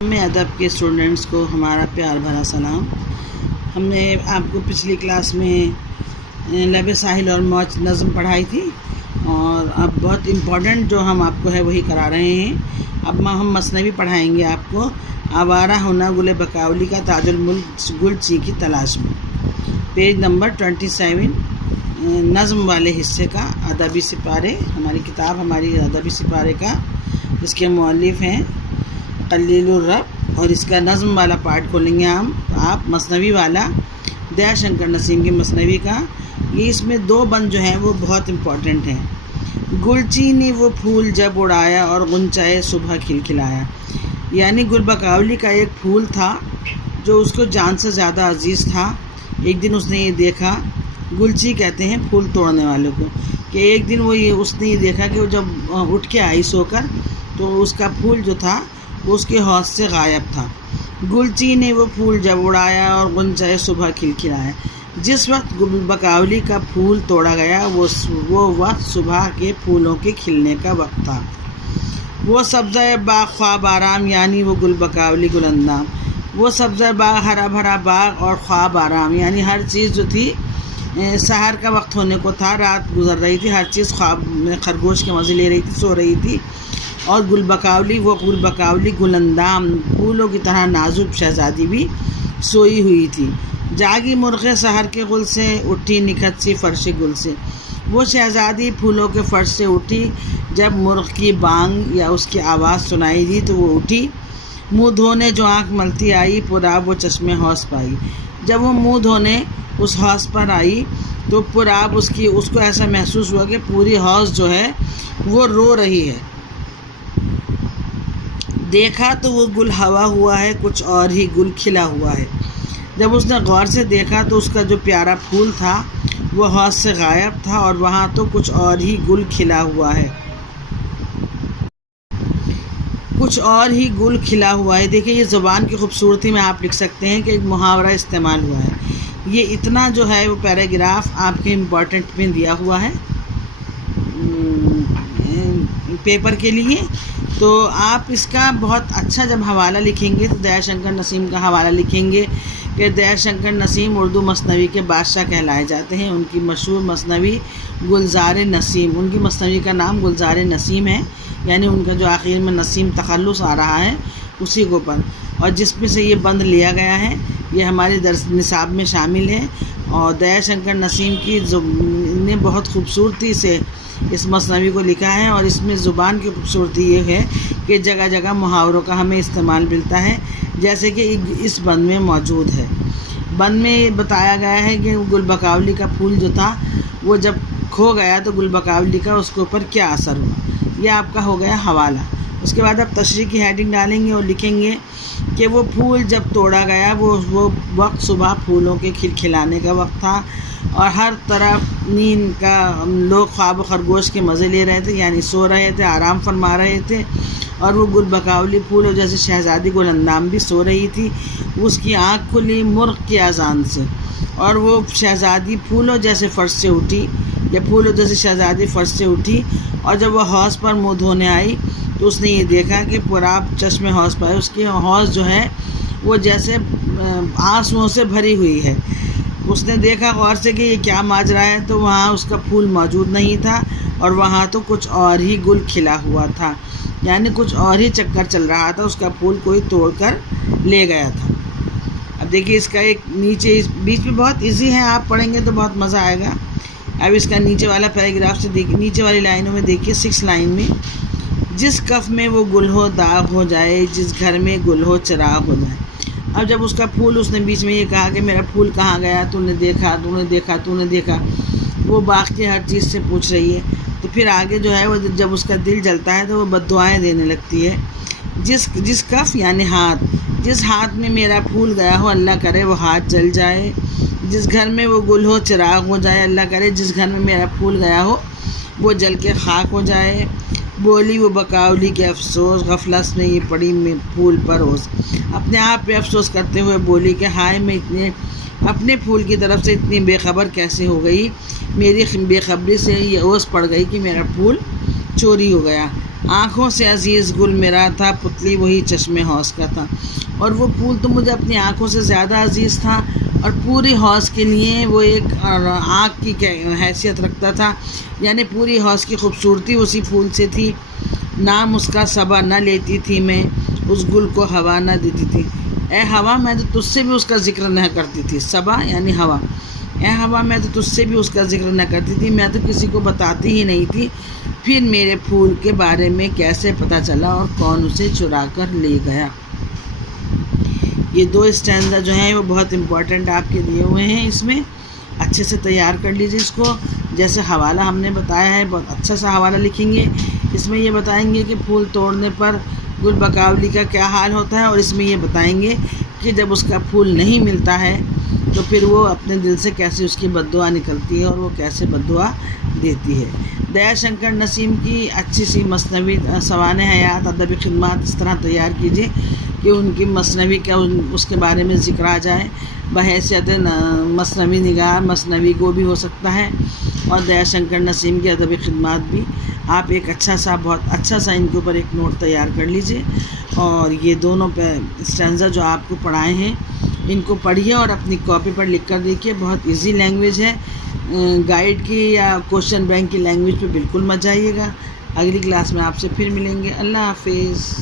میں ادب کے اسٹوڈنٹس کو ہمارا پیار بھرا سلام۔ ہم نے آپ کو پچھلی کلاس میں لب ساحل اور موج نظم پڑھائی تھی، اور اب بہت امپورٹنٹ جو ہم آپ کو ہے وہی کرا رہے ہیں۔ اب ہم مثنوی پڑھائیں گے آپ کو، آوارہ ہونا گل بقاولی کا تاج الملک گلچی کی تلاش میں، پیج نمبر 27، نظم والے حصے کا ادبی سپارے، ہماری کتاب ہماری ادبی سپارے کا، اس کے مؤلف ہیں خلیل الرب، اور اس کا نظم والا پارٹ کھولیں گے آپ مثنوی والا، دیا شنکر نسیم کی مثنوی کا۔ یہ اس میں دو بند جو ہیں وہ بہت امپورٹنٹ ہیں۔ گلچی نے وہ پھول جب اڑایا اور غنچۂ صبح کھلکھلایا، یعنی گل بقاولی کا ایک پھول تھا جو اس کو جان سے زیادہ عزیز تھا۔ ایک دن اس نے یہ دیکھا، گلچی کہتے ہیں پھول توڑنے والوں کو، کہ ایک دن اس نے یہ دیکھا کہ وہ جب اٹھ کے آئی سو کر، تو اس کا پھول جو تھا وہ اس کے حوض سے غائب تھا۔ گلچی نے وہ پھول جب اڑایا اور غنچۂ صبح کھلکھلایا، جس وقت گل بقاولی کا پھول توڑا گیا وہ وقت صبح کے پھولوں کے کھلنے کا وقت تھا۔ وہ سبزۂ باغ خواب آرام، یعنی وہ گل بقاولی گل اندام، وہ سبزۂ باغ ہرا بھرا باغ اور خواب آرام، یعنی ہر چیز جو تھی سحر کا وقت ہونے کو تھا، رات گزر رہی تھی، ہر چیز خواب میں خرگوش کے مزے لے رہی تھی، سو رہی تھی، اور گل بقاولی گل اندام پھولوں کی طرح نازک شہزادی بھی سوئی ہوئی تھی۔ جاگی مرغ سحر کے گل سے، اٹھی نکھت سی فرش گل سے، وہ شہزادی پھولوں کے فرش سے اٹھی، جب مرغ کی بانگ یا اس کی آواز سنائی دی تو وہ اٹھی، منہ دھونے جو آنکھ ملتی آئی، پرآب وہ چشمے حوض پائی۔ جب وہ منہ دھونے اس حوض پر آئی تو پرآب اس کو ایسا محسوس ہوا کہ پوری حوض جو ہے وہ رو رہی ہے۔ دیکھا تو وہ گل ہوا ہوا ہے، کچھ اور ہی گل کھلا ہوا ہے۔ جب اس نے غور سے دیکھا تو اس کا جو پیارا پھول تھا وہ حوض سے غائب تھا، اور وہاں تو کچھ اور ہی گل کھلا ہوا ہے، کچھ اور ہی گل کھلا ہوا ہے۔ دیکھیں یہ زبان کی خوبصورتی میں آپ لکھ سکتے ہیں کہ ایک محاورہ استعمال ہوا ہے۔ یہ اتنا جو ہے وہ پیراگراف آپ کے امپورٹنٹ میں دیا ہوا ہے پیپر کے لیے، تو آپ اس کا بہت اچھا جب حوالہ لکھیں گے تو دیا شنکر نسیم کا حوالہ لکھیں گے کہ دیا شنکر نسیم اردو مثنوی کے بادشاہ کہلائے جاتے ہیں۔ ان کی مشہور مثنوی گلزار نسیم، ان کی مثنوی کا نام گلزار نسیم ہے، یعنی ان کا جو آخر میں نسیم تخلص آ رہا ہے اسی کو پر، اور جس میں سے یہ بند لیا گیا ہے، یہ ہمارے درس نصاب میں شامل ہے۔ اور دیا شنکر نسیم کی نے بہت خوبصورتی سے اس مثنوی کو لکھا ہے، اور اس میں زبان کی خوبصورتی یہ ہے کہ جگہ جگہ محاوروں کا ہمیں استعمال ملتا ہے، جیسے کہ اس بند میں موجود ہے۔ بند میں بتایا گیا ہے کہ گل بقاولی کا پھول جو تھا وہ جب کھو گیا تو گل بقاولی کا اس کے اوپر کیا اثر ہوا، یہ آپ کا ہو گیا حوالہ۔ اس کے بعد آپ تشریح کی ہیڈنگ ڈالیں گے اور لکھیں گے کہ وہ پھول جب توڑا گیا وہ وقت صبح پھولوں کے کھلکھلانے کا وقت تھا، اور ہر طرف نیند کا لوگ خواب و خرگوش کے مزے لے رہے تھے، یعنی سو رہے تھے، آرام فرما رہے تھے، اور وہ گل بقاولی پھولوں جیسے شہزادی گل اندام بھی سو رہی تھی۔ اس کی آنکھ کھلی مرغ کی اذان سے، اور وہ شہزادی پھولوں جیسے فرش سے اٹھی، یا پھولوں جیسے شہزادی فرش سے اٹھی، اور جب وہ حوض پر منہ دھونے آئی تو اس نے یہ دیکھا کہ پرآب چشمے حوض پائے، اس کی حوض جو ہے وہ جیسے آنسوؤں سے بھری ہوئی ہے۔ اس نے دیکھا غور سے کہ یہ کیا ماجرا ہے، تو وہاں اس کا پھول موجود نہیں تھا، اور وہاں تو کچھ اور ہی گل کھلا ہوا تھا، یعنی کچھ اور ہی چکر چل رہا تھا، اس کا پھول کوئی توڑ کر لے گیا تھا۔ اب دیکھیے اس کا ایک نیچے بیچ میں بہت ایزی ہے، آپ پڑھیں گے تو بہت مزہ آئے گا۔ اب اس کا نیچے والا پیراگراف سے دیکھیے، نیچے والی لائنوں میں دیکھیے، 6 لائن میں، جس کف میں وہ گل ہو داغ ہو جائے، جس گھر میں گل ہو چراغ ہو جائے۔ اب جب اس کا پھول، اس نے بیچ میں یہ کہا کہ میرا پھول کہاں گیا، تو نے دیکھا، تو نے دیکھا، تو نے دیکھا، وہ باغ کی ہر چیز سے پوچھ رہی ہے۔ تو پھر آگے جو ہے وہ جب اس کا دل جلتا ہے تو وہ بد دعائیں دینے لگتی ہے۔ جس کف یعنی ہاتھ، جس ہاتھ میں میرا پھول گیا ہو، اللہ کرے وہ ہاتھ جل جائے۔ جس گھر میں وہ گل ہو چراغ ہو جائے، اللہ کرے جس گھر میں میرا پھول گیا ہو وہ جل کے خاک ہو جائے۔ بولی وہ بقاولی کے افسوس، غفلت میں یہ پڑی میں پھول پر اوس، اپنے آپ پہ افسوس کرتے ہوئے بولی کہ ہائے میں اپنے پھول کی طرف سے اتنی بے خبر کیسے ہو گئی، میری بے خبری سے یہ اوس پڑ گئی کہ میرا پھول چوری ہو گیا۔ آنکھوں سے عزیز گل میرا تھا، پتلی وہی چشم حوض کا تھا. اور وہ پھول تو مجھے اپنی آنکھوں سے زیادہ عزیز تھا، اور پوری حوض کے لیے وہ ایک آنکھ کی حیثیت رکھتا تھا. یعنی پوری حوض کی خوبصورتی اسی پھول سے تھی. نام اس کا صبا نہ لیتی تھی میں، اس گل کو ہوا نہ دیتی تھی. اے ہوا میں تو تجھ سے بھی اس کا ذکر نہ کرتی تھی. صبا یعنی ہوا. اے ہوا میں تو تجھ سے بھی اس کا ذکر نہ کرتی تھی، میں تو کسی کو بتاتی ہی نہیں تھی. پھر میرے پھول کے بارے میں کیسے پتہ چلا اور کون اسے چرا کر لے گیا. یہ 2 اسٹینزا جو ہیں وہ بہت امپورٹنٹ آپ کے لیے ہوئے ہیں. اس میں اچھے سے تیار کر لیجیے اس کو. جیسے حوالہ ہم نے بتایا ہے، بہت اچھا سا حوالہ لکھیں گے. اس میں یہ بتائیں گے کہ پھول توڑنے پر گل بقاولی کا کیا حال ہوتا ہے، اور اس میں یہ بتائیں گے کہ جب اس کا پھول نہیں ملتا ہے تو پھر وہ اپنے دل سے کیسے اس کی بد دعا نکلتی ہے اور وہ کیسے بد دعا دیتی ہے. دیا شنکر نسیم کی اچھی سی مثنوی سوانح حیات ادبی خدمات اس طرح تیار کیجیے کہ ان کی مثنوی کا اس کے بارے میں ذکر آ جائے. بحیثیت مثنوی نگار مثنوی کو بھی ہو سکتا ہے، اور دیا شنکر نسیم کی ادبی خدمات بھی. آپ ایک اچھا سا بہت اچھا سا ان کے اوپر ایک نوٹ تیار کر لیجئے، اور یہ دونوں اسٹینزا جو آپ کو پڑھائے ہیں ان کو پڑھیے اور اپنی کاپی پر لکھ کر دیکھیے. بہت ایزی لینگویج ہے، گائیڈ کی یا کوشچن بینک کی لینگویج پہ بالکل مت جائیے گا. اگلی کلاس میں آپ سے پھر ملیں گے. اللہ حافظ.